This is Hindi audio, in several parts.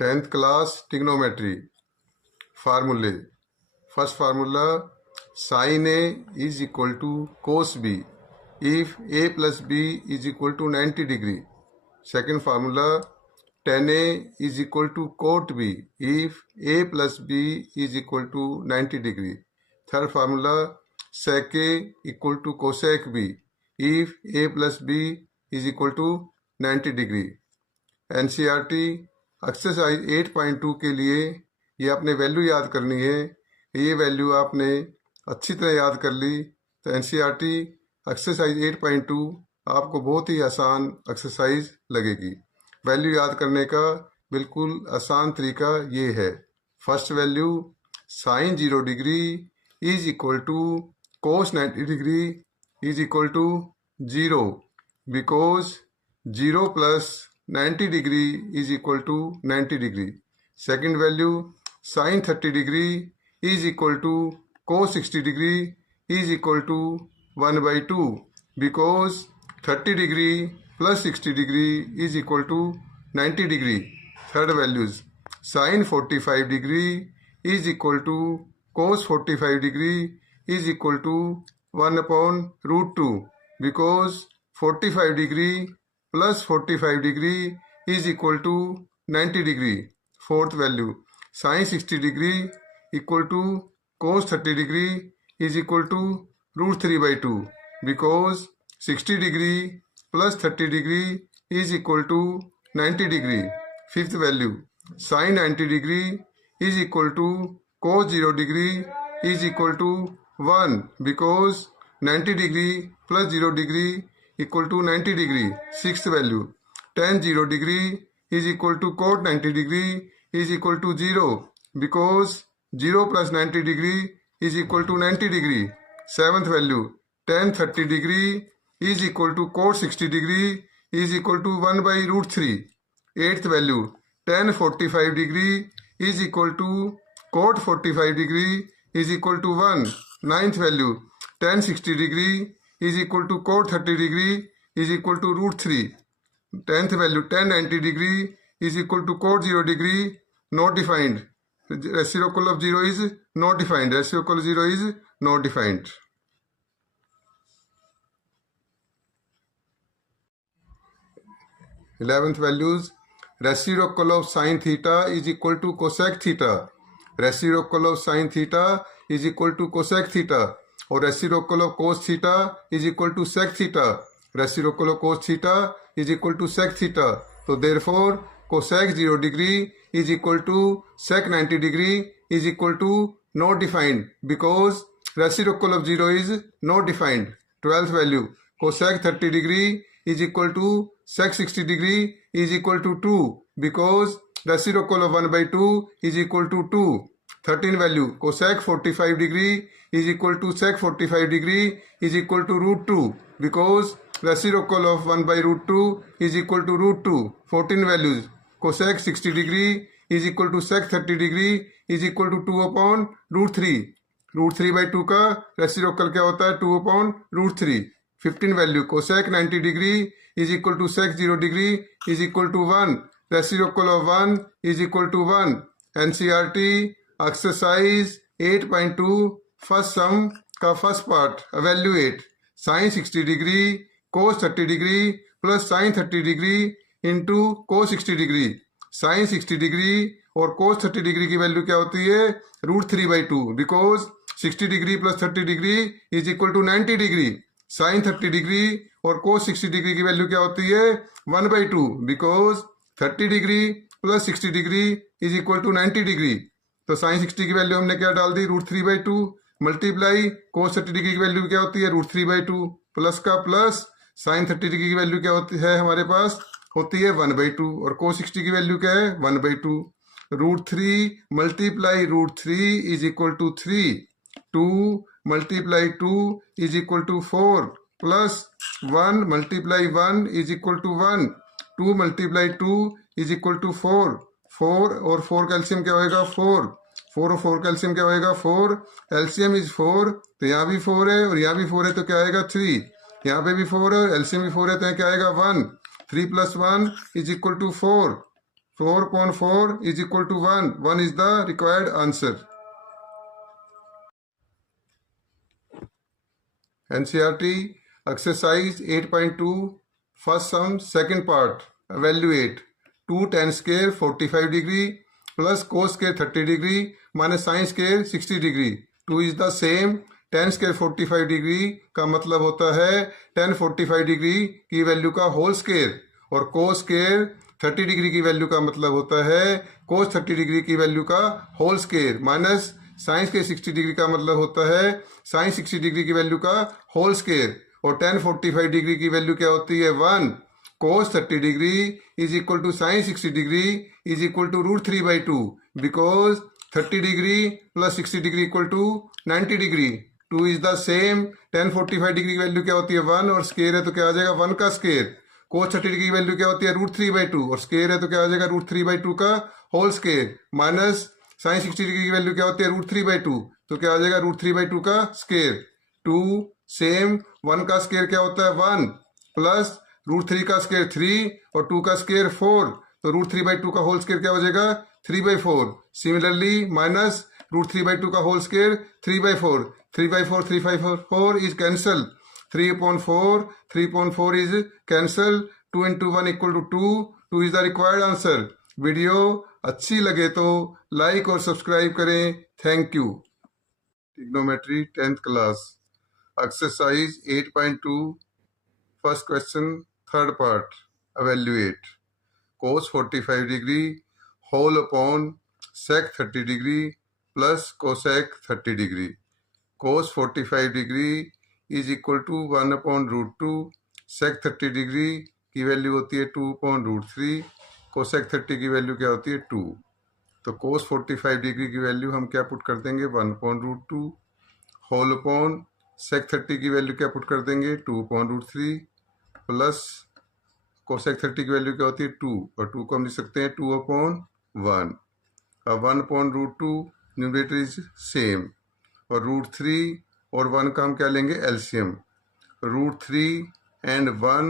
10th class trigonometry formulae. First formula, sin A is equal to cos B if A plus B is equal to 90 degree. Second formula, tan A is equal to cot B if A plus B is equal to 90 degree. Third formula, sec A equal to cosec B if A plus B is equal to 90 degree. NCERT exercise 8.2 के लिए ये आपने वैल्यू याद करनी है. ये वैल्यू आपने अच्छी तरह याद कर ली तो NCERT एक्सरसाइज 8.2 आपको बहुत ही आसान एक्सरसाइज लगेगी. वैल्यू याद करने का बिल्कुल आसान तरीका ये है. First value, sine 0 degree is equal to cos 90 degree is equal to 0 because 0 plus 90 degree is equal to 90 degree. Second value, sin 30 degree is equal to cos 60 degree is equal to 1 by 2 because 30 degree plus 60 degree is equal to 90 degree. Third values, sin 45 degree is equal to cos 45 degree is equal to 1 upon root 2 because 45 degree plus 45 degree is equal to 90 degree. Fourth value, sin 60 degree equal to cos 30 degree is equal to root 3 by 2 because 60 degree plus 30 degree is equal to 90 degree. Fifth value, sin 90 degree is equal to cos 0 degree is equal to 1 because 90 degree plus 0 degree equal to 90 degree. Sixth value, tan 0 degree is equal to cot 90 degree is equal to 0 because 0 plus 90 degree is equal to 90 degree. Seventh value, tan 30 degree is equal to cot 60 degree is equal to 1 by root 3. Eighth value, tan 45 degree is equal to cot 45 degree is equal to 1. Ninth value, tan 60 degree is equal to cot 30 degree is equal to root 3. 10th value, tan 90 degree is equal to cot 0 degree not defined. Reciprocal of 0 is not defined. Reciprocal of 0 is not defined. Eleventh values, reciprocal of sin theta is equal to cosec theta. Reciprocal of sin theta is equal to cosec theta. और reciprocal of cos theta is equal to sec theta. Reciprocal of cos theta is equal to sec theta. तो therefore cosec 0 degree is equal to sec 90 degree is equal to not defined because reciprocal of 0 is not defined. 12th value, cosec 30 degree is equal to sec 60 degree is equal to 2 because reciprocal of 1 by 2 is equal to 2. 13 value, cosec 45 degree is equal to sec 45 degree is equal to root 2 because reciprocal of 1 by root 2 is equal to root 2. 14 values, cosec 60 degree is equal to sec 30 degree is equal to 2 upon root 3. root 3 by 2 का reciprocal क्या होता है? 2 upon root 3. 15 value, cosec 90 degree is equal to sec 0 degree is equal to 1. Reciprocal of 1 is equal to 1. NCERT exercise 8.2 first sum का first part, evaluate sine 60 degree cos 30 degree plus sine 30 degree into cos 60 degree. Sine 60 degree और कोस 30 डिग्री की वैल्यू क्या होती है? Root 3 by 2 because 60 degree plus 30 degree is equal to 90 degree. Sine 30 degree और कोस 60 डिग्री की वैल्यू क्या होती है? 1 by 2 because 30 degree plus 60 degree is equal to 90 degree. तो साइन 60 की वैल्यू हमने क्या डाल दी? Root 3 by 2 multiply cos 30 degree की वैल्यू क्या होती है? रूट 3 by 2 प्लस का प्लस साइन 30 डिग्री की वैल्यू क्या होती है हमारे पास? होती है 1 by 2 और कोस 60 की वैल्यू क्या है? 1 by 2. Root 3 multiply root 3 is equal to 3. 2 multiply 2 is equal to 4 plus 1 multiply 1 is equal to 1. 2 multiply 2 is equal to 4. 4 और 4 का एलसीएम क्या होएगा? 4. 4 और 4 का एलसीएम क्या होएगा? 4. एलसीएम इज 4 तो यहाँ भी 4 है और यहाँ भी 4 है तो क्या आएगा? 3. यहाँ पे भी 4 है और एलसीएम भी 4 है तो क्या आएगा? 1. 3 + 1 is equal to 4. 4/4 is equal to 1. 1 is the required answer. NCERT exercise 8.2 first sum second part. Evaluate 2 tan square 45 degree plus cos square 30 degree minus sin square 60 degree. 2 is the same. tan square 45 degree का मतलब होता है tan 45 डिग्री की वैल्यू का होल स्क्वायर, और cos स्क्वायर 30 डिग्री की वैल्यू का मतलब होता है cos 30 डिग्री की वैल्यू का whole square, minus sin square 60 degree का मतलब होता है sin 60 डिग्री की वैल्यू का होल स्क्वायर, और tan 45 डिग्री की वैल्यू क्या होती है 1. cos 30 degree is equal to sin 60 degree is equal to √3/2 because 30 degree plus 60 degree equal to 90 degree. 2 is the same. tan 45 degree की वैल्यू क्या होती है 1, और स्क्वायर है तो क्या आ जाएगा 1 का स्क्वायर. cos 30 डिग्री की वैल्यू क्या होती है √3/2, और स्क्वायर है तो क्या आ जाएगा √3/2 का whole square, minus sin 60 degree की वैल्यू क्या होती है √3/2, तो क्या आ जाएगा √3/2 का स्क्वायर. 2 सेम. 1 का स्क्वायर क्या होता है 1 प्लस √3 का स्क्वायर 3 और 2 का स्क्वायर 4, तो √3/2 का होल स्क्वायर क्या हो जाएगा 3/4. सिमिलरली माइनस √3/2 का whole square 3/4. 3/4 3/4 is cancel. 3/4 is cancel. 2 into 1 equal to 2. 2 is the required answer. Video अच्छी लगे तो लाइक और सब्सक्राइब करें. Thank you. Trigonometry 10th class exercise 8.2 first question third part. evaluate cos 45 degree whole upon sec 30 degree plus cosec 30 degree. cos 45 degree is equal to 1/√2. sec 30 degree की वैल्यू होती है 2/√3. cosec 30 की वैल्यू क्या होती है 2. तो cos 45 डिग्री की वैल्यू हम क्या पुट कर देंगे 1/√2. होल अपॉन sec 30 की वैल्यू क्या पुट कर देंगे 2/√3 प्लस cosec 30 की वैल्यू क्या होती है 2, और 2 को हम लिख सकते हैं 2/1. अब 1/√2 न्यूमरेटर इज सेम, और √3 और 1 का हम क्या लेंगे LCM. √3 and 1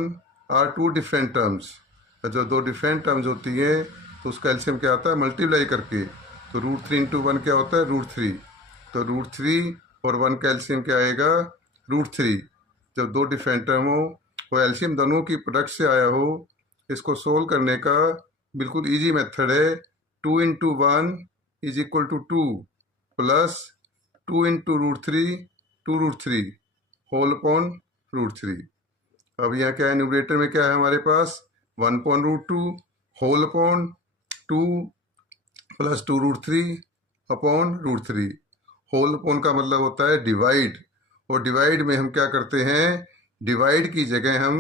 are 2 different terms. जो 2 डिफरेंट टर्म्स होती है तो उसका एलसीएम क्या आता है मल्टीप्लाई करके. तो √3 into 1 क्या होता है √3. तो √3 और 1 का एलसीएम क्या आएगा √3. जब 2 डिफरेंट टर्म हो वो एलसीएम दोनों की प्रोडक्ट से आया हो, इसको सोल्व करने का बिल्कुल ईजी मेथड है. 2 into 1 is equal to 2 plus 2 into √3 2√3 whole upon √3. अब यहाँ क्या है न्यूमरेटर में क्या है हमारे पास 1/√2 whole upon 2 plus 2√3 upon √3. Whole upon का मतलब होता है डिवाइड, और डिवाइड में हम क्या करते हैं डिवाइड की जगह हम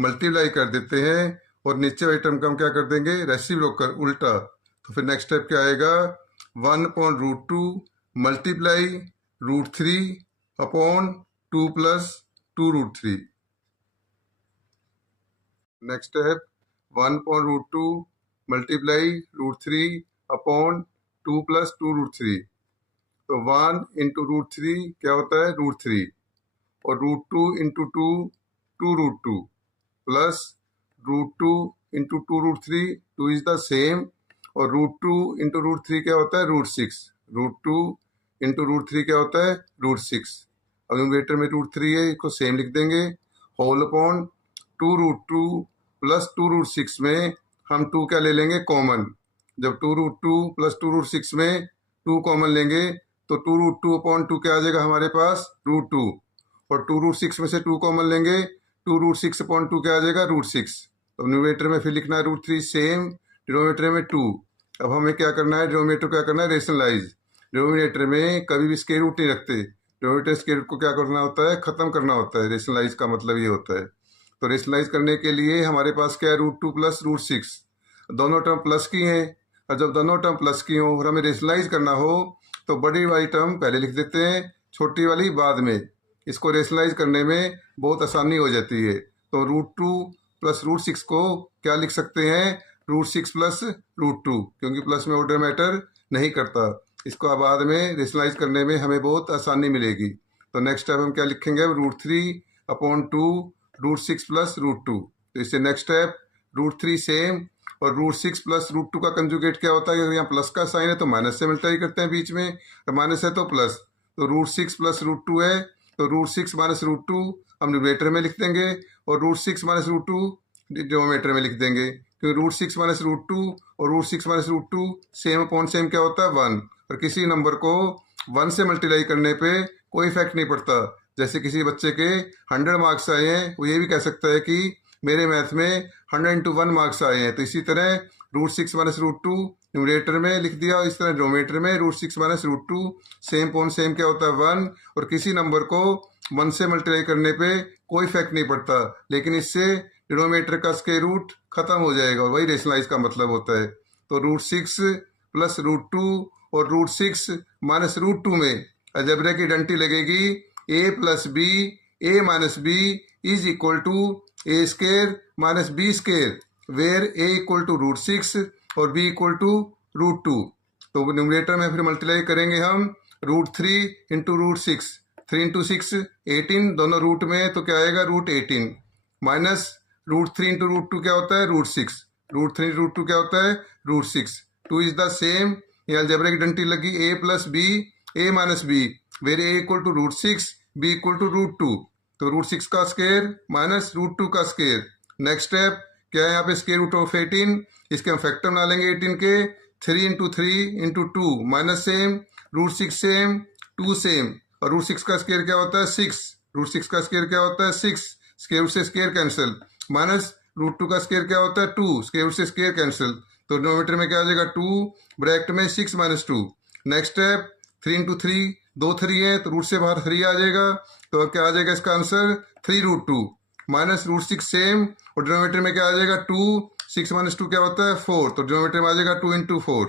मल्टीप्लाई कर देते हैं, और नीचे वाली टर्म का हम क्या कर देंगे रेसिप्रोकल होकर उल्टा. तो फिर नेक्स्ट स्टेप क्या आएगा 1/√2 multiply √3 upon 2 plus 2√3. Next step 1/√2 multiply √3 upon 2 plus 2√3. तो 1 into √3 क्या होता है √3, और √2 into 2 2√2 plus √2 into 2√3 2 is the same, और √2 into √3 क्या होता है √6. √2 into √3 क्या होता है √6. अब न्यूमरेटर में √3 है, इसको सेम लिख देंगे. होल अपॉन 2√2 प्लस 2√6 में हम 2 क्या ले लेंगे कॉमन. जब 2√2 प्लस 2√6 में 2 कॉमन लेंगे तो 2√2 अपॉन 2 क्या आ जाएगा हमारे पास √2, और 2√6 में से 2 कॉमन लेंगे 2√6 अपॉन 2 क्या आ जाएगा √6. तो न्यूमरेटर में फिर लिखना है √3 सेम, डिनोमिनेटर में 2. अब हमें क्या करना है डिनोमिनेटर क्या करना है रेशनलाइज. डिनोमिनेटर में कभी भी स्क्वायर रूट नहीं रखते, डिनोमिनेटर स्क्वायर रूट को क्या करना होता है खत्म करना होता है. रेशनलाइज का मतलब ये होता है. तो रेशनलाइज करने के लिए हमारे पास क्या है √2 प्लस √6. दोनों टर्म प्लस की हैं, और जब दोनों टर्म प्लस की हो और हमें रेशनलाइज करना हो तो बड़ी वाली टर्म पहले लिख देते हैं, छोटी वाली बाद में. इसको रेशनलाइज करने में बहुत आसानी हो जाती है. तो √2 प्लस √6 को क्या लिख सकते हैं √6 प्लस √2, क्योंकि प्लस में ऑर्डर मैटर नहीं करता. इसको बाद में रेशनलाइज करने में हमें बहुत आसानी मिलेगी. तो नेक्स्ट स्टेप हम क्या लिखेंगे √3 अपॉन 2 √6 प्लस √2. तो इससे नेक्स्ट स्टेप √3 सेम, और √6 प्लस √2 का कंजुगेट क्या होता है? अगर यहाँ प्लस का साइन है तो माइनस से मल्टीप्लाई करते हैं बीच में, और माइनस है तो प्लस, तो √6 प्लस √2 है, तो √6 माइनस √2 हम न्यूमरेटर में लिख देंगे और √6 माइनस √2 डिनोमिनेटर में लिख देंगे, क्योंकि √6 माइनस √2 और √6 माइनस √2 सेम अपॉन सेम क्या होता है? 1। और किसी नंबर को 1 से मल्टीप्लाई करने पे कोई इफेक्ट नहीं पड़ता। जैसे किसी बच्चे के 100 मार्क्स आए हैं, वो ये भी कह सकता है कि मेरे मैथ में 100 into 1 मार्क्स आए हैं, तो इसी तरह √6 माइनस √2 न्यूमरेटर में लिख दिया, इस तरह डिनोमिनेटर में √6 माइनस √2 सेम अपॉन सेम क्या होता है? 1। और किसी नंबर को 1 से मल्टीप्लाई करने पे कोई इफेक्ट नहीं पड़ता, लेकिन इससे डिनोमिनेटर का स्क्वायर रूट खत्म हो जाएगा, और वही रेशनलाइज का मतलब होता है। तो √6 प्लस √2 और √6 माइनस √2 में अलजेब्रा की आइडेंटिटी लगेगी a plus b a minus b is equal to a square minus b square, where a equal to √6 और b इक्वल टू √2। तो न्यूमरेटर में फिर मल्टीप्लाई करेंगे हम √3 इंटू √6, 3 इंटू 6 18, दोनों रूट में, तो क्या आएगा? √18 माइनस √3 इंटू √2 क्या होता है? √6, √3 √2 क्या होता है? √6। 2 इज द सेम, ये अलजेब्रा की आइडेंटिटी लगी a plus b a minus b, where a equal to √6 b equal to √2, तो √6 का स्क्वायर माइनस √2 का स्क्वायर। नेक्स्ट स्टेप क्या है? यहाँ पे स्क्वायर रूट ऑफ 18, इसके हम फैक्टर बना लेंगे 18 के, 3 into 3 into 2 minus same, √6 same, 2 same, और √6 का स्क्वायर क्या होता है? 6, √6 का स्क्वायर क्या होता है? 6, स्क्वायर रूट से स्क्वायर कैंसिल, माइनस √2 का स्क्वायर क्या होता है? 2, स्क्वायर रूट से स्क्वायर कैंसिल, तो डिनोमिनेटर में क्या आ जाएगा? 2, ब्रैकेट में 6 माइनस 2। नेक्स्ट स्टेप 3 इंटू 3, 2 3 है, तो रूट से बाहर 3 आ जाएगा, तो क्या आ जाएगा इसका आंसर? 3√2 माइनस √6 सेम, और डिनोमिनेटर में क्या आ जाएगा? 2, 6 माइनस 2 क्या होता है? 4, तो डिनोमिनेटर में आ जाएगा 2 इंटू 4।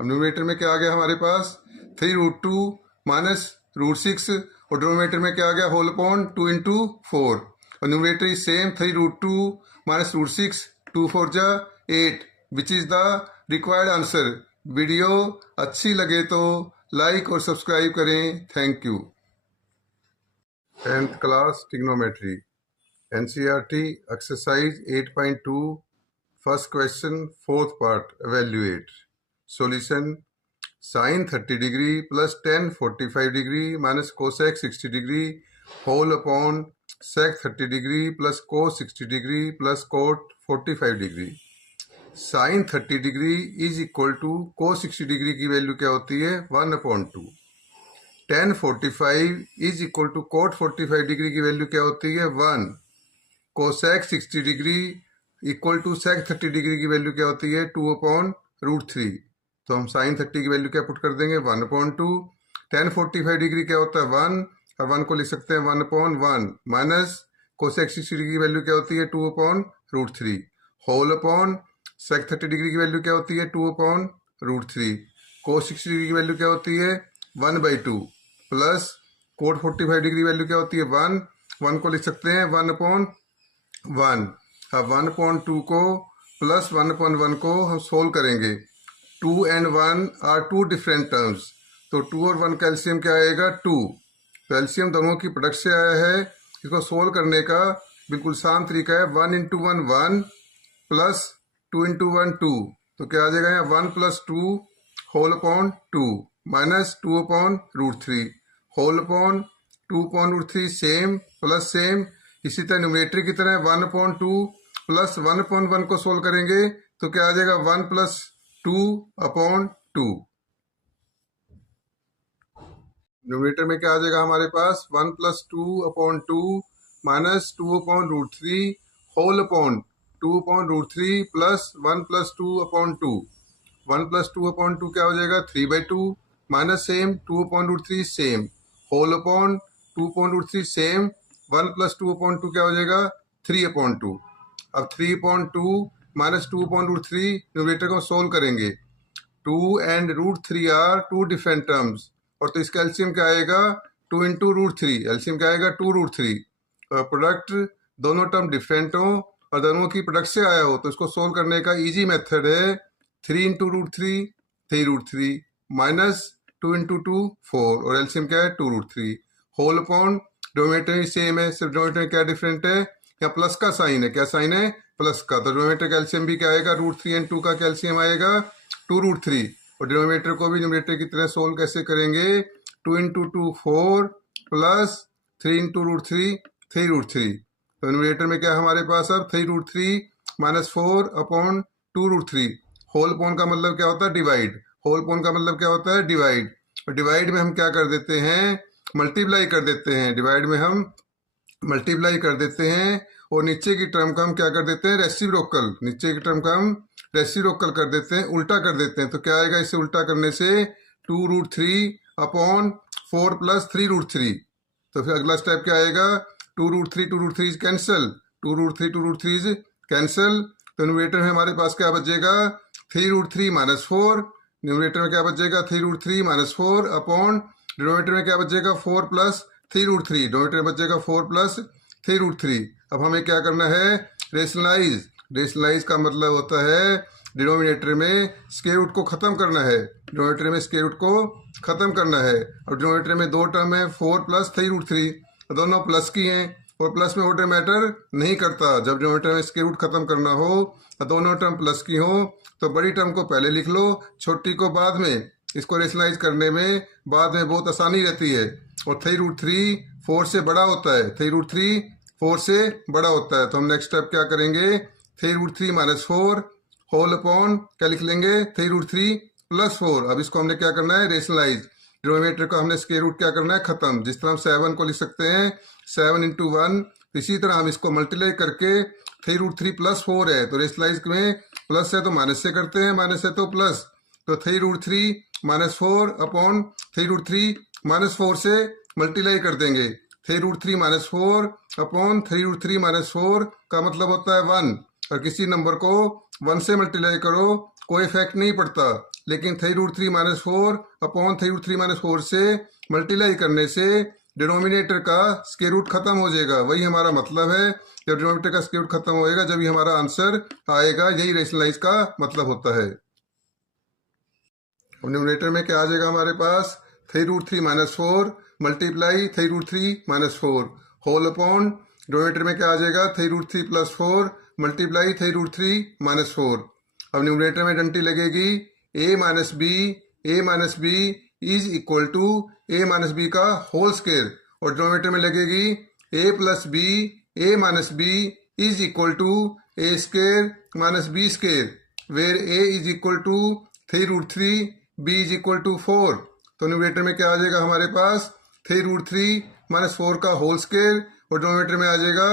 अब न्यूमरेटर में क्या आ गया हमारे पास? 3√2 माइनस √6, और डिनोमिनेटर में क्या आ गया? होल अपॉन 2 इंटू 4, और न्यूमरेटर इज सेम, 3√2 माइनस √6, 2 4 जा 8, which is the required answer. Video अच्छी लगे तो लाइक और सब्सक्राइब करें। Thank you. 10th class trigonometry, NCERT exercise 8.2, first question, fourth part, evaluate. Solution: sine 30 degree plus tan 45 degree minus cosec 60 degree whole upon sec 30 degree plus cos 60 degree plus cot 45 degree. Sine 30 degree is equal to cos 60 degree की वैल्यू क्या होती है? 1/2। Ten 45 is equal to cot 45 degree की वैल्यू क्या होती है? 1। Cosec 60 degree equal to sec 30 degree की वैल्यू क्या होती है? 2/√3। तो हम साइन 30 की वैल्यू क्या पुट कर देंगे? 1/2। टेन 45 डिग्री क्या होता है? 1, और 1 को लिख सकते हैं 1/1 माइनस कोसेक 60 डिग्री की वैल्यू क्या होती है? 2/√3 होल अपॉन सेक 30 डिग्री की वैल्यू क्या होती है? 2/√3। कोस 60 डिग्री की वैल्यू क्या होती है? 1/2 प्लस कोट 45 डिग्री वैल्यू क्या होती है? 1, 1 को लिख सकते हैं 1/1। अब 1/2 को प्लस 1/1 को हम सोल्व करेंगे। 2 and 1 are two different terms, तो 2 और 1 का एलसीएम क्या आएगा? 2। तो एलसीएम दोनों की प्रोडक्ट से आया है। इसको सोल्व करने का बिल्कुल आसान तरीका है, 1 into 1 1 प्लस 2 into 1 2, तो क्या आ जाएगा यहाँ? 1 + 2 whole upon 2 minus 2/√3 whole upon 2/√3 same plus same. इसी तरह न्यूमरेटर की तरह 1/2 प्लस 1/1 को सोल्व करेंगे तो क्या आ जाएगा? 1 + 2/2। न्यूमरेटर में क्या आ जाएगा हमारे पास? 1 + 2/2 माइनस 2/√3 होल अपॉन 2/√3 प्लस 1 + 2/2। 1 + 2/2 क्या हो जाएगा? 3/2 minus same 2/√3 same whole upon 2/√3 same 1 + 2/2 क्या हो जाएगा? 3/2। अब 3/2 माइनस 2/√3 न्यूमरेटर को सोल्व करेंगे। 2 and √3 are two different terms, और तो इसका एलसीएम क्या आएगा? 2 into √3, एलसीएम क्या आएगा? 2√3। प्रोडक्ट दोनों टर्म डिफरेंट हो और दोनों की प्रोडक्ट से आया हो तो इसको सोल्व करने का इजी मेथड है 3 into √3 3√3 माइनस 2 into 2 4, और एलसीएम क्या है? 2√3 होल अपॉन डिनोमिनेटर सेम है, सिर्फ डिनोमिनेटर क्या डिफरेंट है? यहाँ प्लस का साइन है, क्या साइन है, प्लस का, तो डिनोमिनेटर का एलसीएम भी क्या आएगा, √3 और 2 का एलसीएम आएगा 2√3, और डिनोमिनेटर को भी न्यूमरेटर की तरह सोल्व कैसे करेंगे, 2 × 2 4 प्लस 3 × √3 3√3, तो न्यूमरेटर में क्या है हमारे पास अब 3√3 - 4 अपॉन 2√3, होल पॉन का मतलब क्या होता है, डिवाइड, होल पॉन का मतलब क्या होता है, डिवाइड, और डिवाइड में हम क्या कर देते हैं, मल्टीप्लाई कर देते हैं, डिवाइड में हम मल्टीप्लाई कर देते हैं, और नीचे की टर्म का हम क्या कर देते हैं, रेसिप्रोकल, नीचे की टर्म का हम रेसिप्रोकल कर देते हैं, उल्टा कर देते हैं, तो क्या आएगा इसे उल्टा करने से 2√3 अपॉन 4 + 3√3, तो फिर अगला स्टेप क्या आएगा, 2√3 कैंसिल, 2√3 कैंसिल, तो न्यूमरेटर में हमारे पास क्या बचेगा 3√3 - 4, न्यूमरेटर में क्या बचेगा 3√3 - 4 अपॉन डिनोमिनेटर में क्या बचेगा 4 + 3√3, डिनोमिनेटर में बचेगा 4 + 3√3। अब हमें क्या करना है, रेशनलाइज, रेशनलाइज का मतलब होता है डिनोमिनेटर में स्क्वायर रूट को खत्म करना है, डिनोमिनेटर में स्क्वायर रूट को खत्म करना है, और डिनोमिनेटर में दो टर्म है 4 + 3√3, दोनों प्लस की हैं, और प्लस में ऑर्डर मैटर नहीं करता, जब डिनोमिनेटर में स्क्वायर रूट खत्म करना हो और दोनों टर्म प्लस की हो तो बड़ी टर्म को पहले लिख लो, छोटी को बाद में, इसको रेशनलाइज करने में बाद में बहुत आसानी रहती है, और 3√3 4 से बड़ा होता है, 3√3 4 से बड़ा होता है, तो हम नेक्स्ट स्टेप क्या करेंगे, 3√3 - 4 होल अपॉन क्या लिख लेंगे 3√3 + 4, अब इसको हमने क्या करना है, रेशनलाइज, डिनोमिनेटर का हमने स्क्वायर रूट क्या करना है, खत्म, जिस तरह हम 7 को लिख सकते हैं 7 × 1, इसी तरह हम इसको मल्टीप्लाई करके 3√3 + 4 है, तो रेशनलाइज में प्लस है तो माइनस से करते हैं, माइनस है तो प्लस, तो 3√3 - 4 अपॉन 3√3 - 4 से मल्टीप्लाई कर देंगे, 3√3 - 4 अपॉन 3√3 - 4 का मतलब होता है 1, और किसी नंबर को 1 से मल्टीप्लाई करो कोई इफेक्ट नहीं पड़ता, लेकिन 3√3 - 4 अपॉन 3√3 - 4 से मल्टीप्लाई करने से डिनोमिनेटर का स्क्वायर रूट खत्म हो जाएगा, वही हमारा मतलब है, जब डिनोमिनेटर का स्क्वायर रूट खत्म होएगा जब ही हमारा आंसर आएगा, यही रेशनलाइज का मतलब होता है। न्यूमरेटर में क्या आ जाएगा हमारे पास 3√3 - 4 मल्टीप्लाई 3√3 - 4 होल अपॉन, डिनोमिनेटर में क्या आ जाएगा 3√3 + 4 मल्टीप्लाई 3√3 - 4, अब न्यूमरेटर में डंटी लगेगी a - b is equal to a - b का होल स्क्वायर, और डिनोमिनेटर में लगेगी a + b is equal to a² - b², where a is equal to 3√3 b is equal to 4, तो न्यूमरेटर में क्या आ जाएगा हमारे पास 3√3 - 4 का होल स्क्वायर, और डिनोमिनेटर में आ जाएगा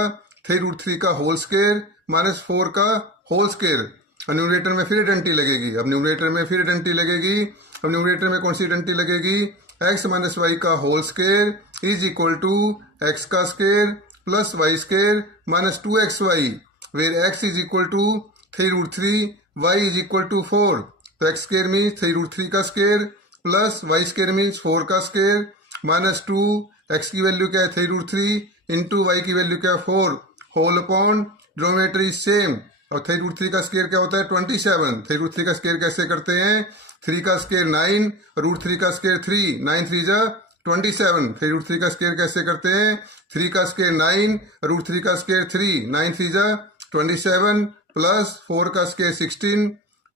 3√3 का होल स्क्वायर - 4 का होल स्क्वायर, और न्यूमरेटर में फिर डंटी लगेगी, अब न्यूमरेटर में फिर डंटी लगेगी, अब न्यूमरेटर में कौन सी डंटी लगेगी, x - y का whole square is equal to x का square plus y² - 2xy, where x is equal to 3√3 y is equal to 4, तो x² मीन्स 3√3 का स्क्वायर प्लस y² मीन्स 4 का स्क्वायर -2, x की वैल्यू क्या है 3√3 इंटू y की वैल्यू क्या है 4, whole upon denominator is same, और 3√3 का स्क्वायर क्या होता है 27, 3√3 का स्क्वायर कैसे करते हैं, 3 का स्क्वायर 9, √3 का स्क्वायर 3, 9 3 जा 27, 3√3 का स्क्वायर कैसे करते हैं, 3 का स्क्वायर 9, √3 का स्क्वायर 3, 9 3 जा 27 प्लस 4 का स्क्वायर 16,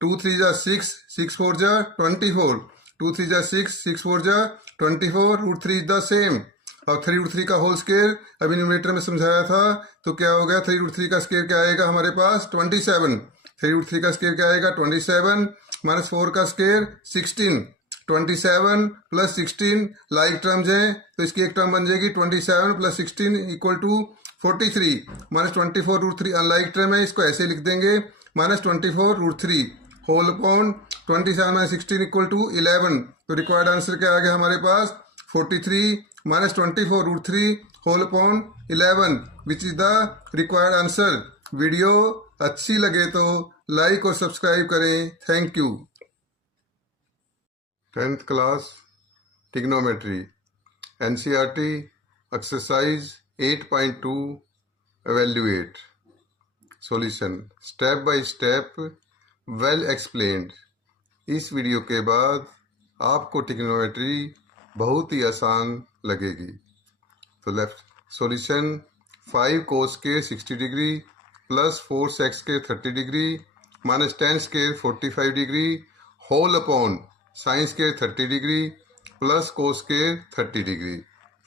2 3 जा 6, 6 4 जा 24, 2 3 जा 6, 6 4 जा 24, √3 इज द सेम, और 3√3 का होल स्क्वायर अभी न्यूमरेटर में समझाया था, तो क्या हो गया 3√3 का स्क्वायर क्या आएगा हमारे पास 27, 3√3 का स्क्वायर क्या आएगा 27 - 4 का स्क्वायर 16, 27 + 16 लाइक टर्म्स हैं, तो इसकी एक टर्म बन जाएगी 27 + 16 इक्वल टू 43, -24 √3 अनलाइक टर्म है, इसको ऐसे लिख देंगे -24 √3 होल अपॉन 27 - 16 इक्वल टू 11, तो रिक्वायर्ड आंसर क्या आ गया हमारे पास 43 -24 √3 whole upon 11, which is the required answer. Video अच्छी लगे तो लाइक और सब्सक्राइब करें, thank you. 10th class trigonometry NCERT exercise 8.2 evaluate solution step by step well explained. इस वीडियो के बाद आपको ट्रिग्नोमेट्री बहुत ही आसान लगेगी। तो left solution 5 cos square 60 degree plus 4 sec square 30 degree minus 10 square 45 degree whole upon sine square 30 degree plus cos square 30 degree.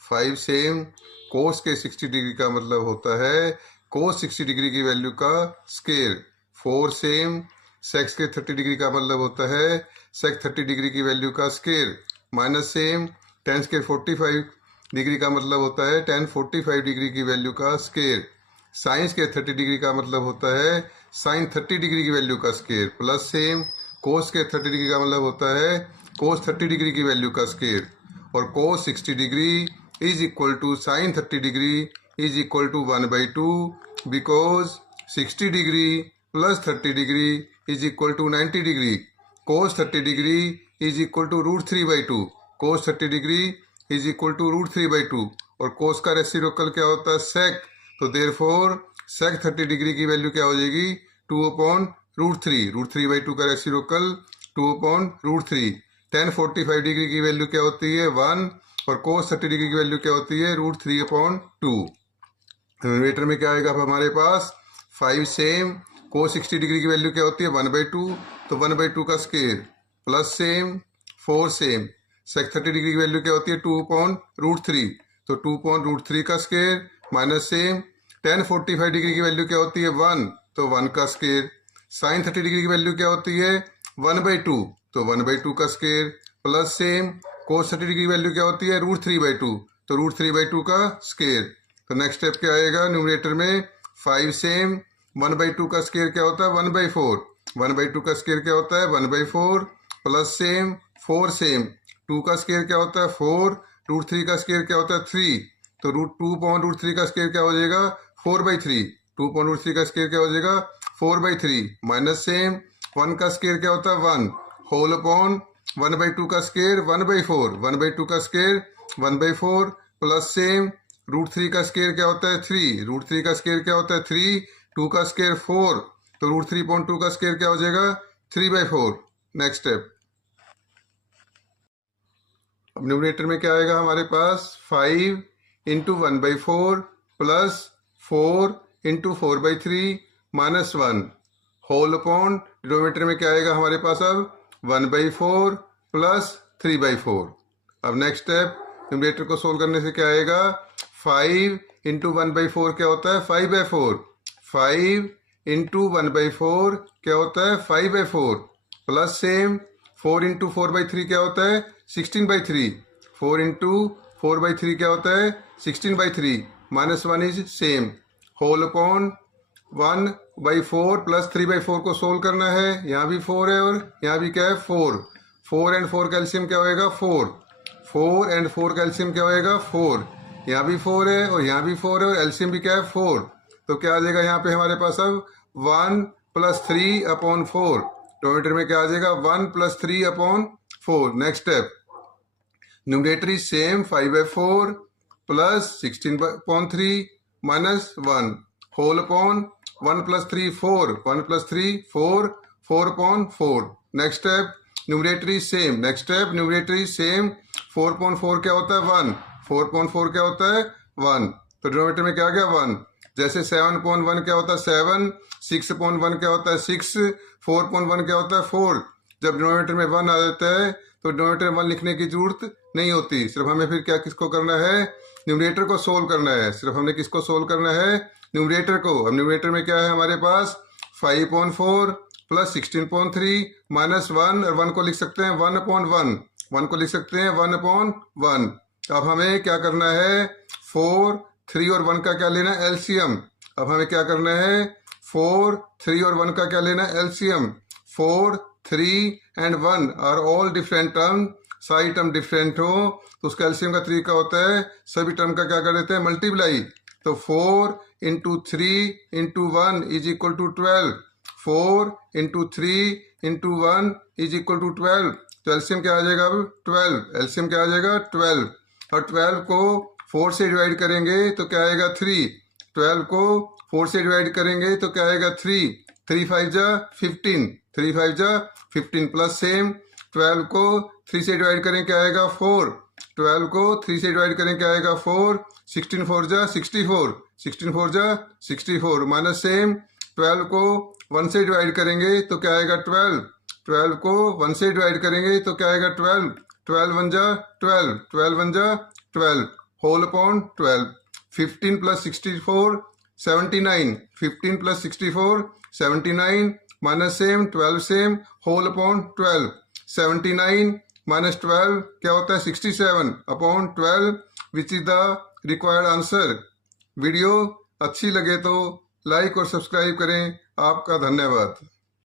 5 same cos के 60 डिग्री का मतलब होता है कोस 60 डिग्री की वैल्यू का square. 4 same sec square 30 degree का मतलब होता है सेक 30 डिग्री की वैल्यू का square. Minus same 10 square 45 degree का मतलब होता है 10 45 डिग्री की वैल्यू का स्केयर। साइन स्केयर 30 डिग्री का मतलब होता है साइन 30 डिग्री की वैल्यू का square. Plus same cos square 30 degree का मतलब होता है कोस 30 डिग्री की वैल्यू का स्केयर। और cos 60 degree is equal to sine 30 degree is equal to 1/2 because 60 degree plus 30 degree is equal to 90 degree. Cos 30 degree is equal to √3/2। Cos 30 degree is equal to √3/2 और कोस का रेसिप्रोकल क्या होता है सेक। तो देयरफॉर सेक 30 डिग्री की वैल्यू क्या हो जाएगी 2/√3। √3/2 का रेसिप्रोकल 2/√3। 10 45 डिग्री की वैल्यू क्या होती है 1 और कोस 30 डिग्री की वैल्यू क्या होती है √3/2। न्यूमरेटर में क्या आएगा अब हमारे पास 5 सेम कोस 60 डिग्री की वैल्यू क्या होती है 1/2 तो 1/2 का स्केयर प्लस सेम 4 सेम सेक 30 डिग्री की वैल्यू क्या होती है 2/√3 तो 2/√3 का स्केयर माइनस सेम 10 45 डिग्री की वैल्यू क्या होती है 1 तो 1 का स्केयर। साइन 30 डिग्री की वैल्यू क्या होती है 1/2 तो 1/2 का स्केयर प्लस सेम कोस 30 डिग्री की वैल्यू क्या होती है √3/2 तो √3/2 का स्केयर। तो नेक्स्ट स्टेप क्या आएगा न्यूमरेटर में 5 सेम 1/2 का स्केयर क्या होता है 1/4। 1/2 का स्केयर क्या होता है 1/4 प्लस सेम 4 सेम 2 का स्केयर क्या होता है 4 √3 का स्केयर क्या होता है 3 तो √2/√3 का स्केयर क्या हो जाएगा 4/3। 2/√3 का स्केयर क्या हो जाएगा 4/3 माइनस सेम 1 का स्केयर क्या होता है 1 होल अपॉन 1/2 का स्केयर 1/4। 1/2 का स्केयर 1/4 प्लस सेम √3 का स्केयर क्या होता है 3। √3 का स्केयर क्या होता है 3 2 का स्केयर 4 तो √3/2 का स्केयर क्या हो जाएगा 3/4। नेक्स्ट स्टेप अब न्यूमरेटर में क्या आएगा हमारे पास 5 into 1/4 plus 4 into 4/3 minus 1 whole upon denominator में क्या आएगा हमारे पास अब 1/4 प्लस 3/4। अब नेक्स्ट स्टेप न्यूमरेटर को सोल्व करने से क्या आएगा 5 इंटू 1/4 क्या होता है 5/4। 5 इंटू 1/4 क्या होता है 5/4 प्लस सेम 4 इंटू 4/3 क्या होता है 16/3। 4 इंटू 4/3 क्या होता है 16/3 minus 1 is same whole upon 1/4 plus 3/4 को सोल्व करना है। यहाँ भी 4 है और यहाँ भी क्या है 4। 4 एंड 4 का एलसीएम क्या होएगा 4। 4 एंड 4 का एलसीएम क्या होएगा 4। यहाँ भी 4 है और यहाँ भी 4 है और एलसीएम भी क्या है 4। तो क्या आ जाएगा यहाँ पे हमारे पास अब 1 + 3/4। डिनोमिनेटर में क्या आ जाएगा 1 + 3/4। Next step numerator is same 5/4 plus 16/3 minus 1 whole upon 1 + 3 4 1 + 3 4 4/4। Next step numerator is same. Next step numerator is same 4/4 क्या होता है 1 4/4 क्या होता है 1 तो डिनोमिनेटर में क्या आ गया 1। जैसे 7/1 क्या होता है 7 6/1 क्या होता है 6 4/1 क्या होता है 4। जब डिनोमिनेटर में 1 आ जाता है तो डिनोमिनेटर में 1 लिखने की जरूरत नहीं होती। सिर्फ हमें फिर क्या किसको करना है न्यूमरेटर को सोल्व करना है। सिर्फ हमने किसको सोल्व करना है न्यूमरेटर को। अब न्यूमरेटर में क्या है हमारे पास 5/4 प्लस 16/3 माइनस 1 और 1 को लिख सकते हैं 1/1 1 को लिख सकते हैं 1/1। अब हमें क्या करना है 4 3 और 1 का क्या लेना है एलसीएम। अब हमें क्या करना है 4 3 और 1 का क्या लेना है LCM. 4 3 and 1 are all different term. सारी टर्म डिफरेंट हो तो उसका एलसीएम का तरीका होता है सभी टर्म का क्या कर देते हैं मल्टीप्लाई। तो 4 × 3 × 1 is equal to 12। 4 × 3 × 1 is equal to 12। तो एलसीएम क्या आ जाएगा अब 12। एलसीएम क्या आ जाएगा 12 और 12 को 4 से डिवाइड करेंगे तो क्या आएगा 3। 12 को 4 से डिवाइड करेंगे तो क्या आएगा 3 3 5 जा 15 3 5 जा 15 प्लस सेम 12 को 3 से डिवाइड करें क्या आएगा 4। 12 को 3 से डिवाइड करें क्या आएगा 4 16 4 जा 64 16 4 जा 64 माइनस सेम 12 को 1 से डिवाइड करेंगे तो क्या आएगा 12, 12 को 1 से डिवाइड करेंगे तो क्या आएगा 12, 12 1 जा 12, 12 1 जा 12 whole upon 12, 15 plus 64 79, 15 plus 64 79 minus same 12 same whole upon 12, 79 minus 12 क्या होता है 67 upon 12 which is the required answer. Video अच्छी लगे तो लाइक और सब्सक्राइब करें। आपका धन्यवाद।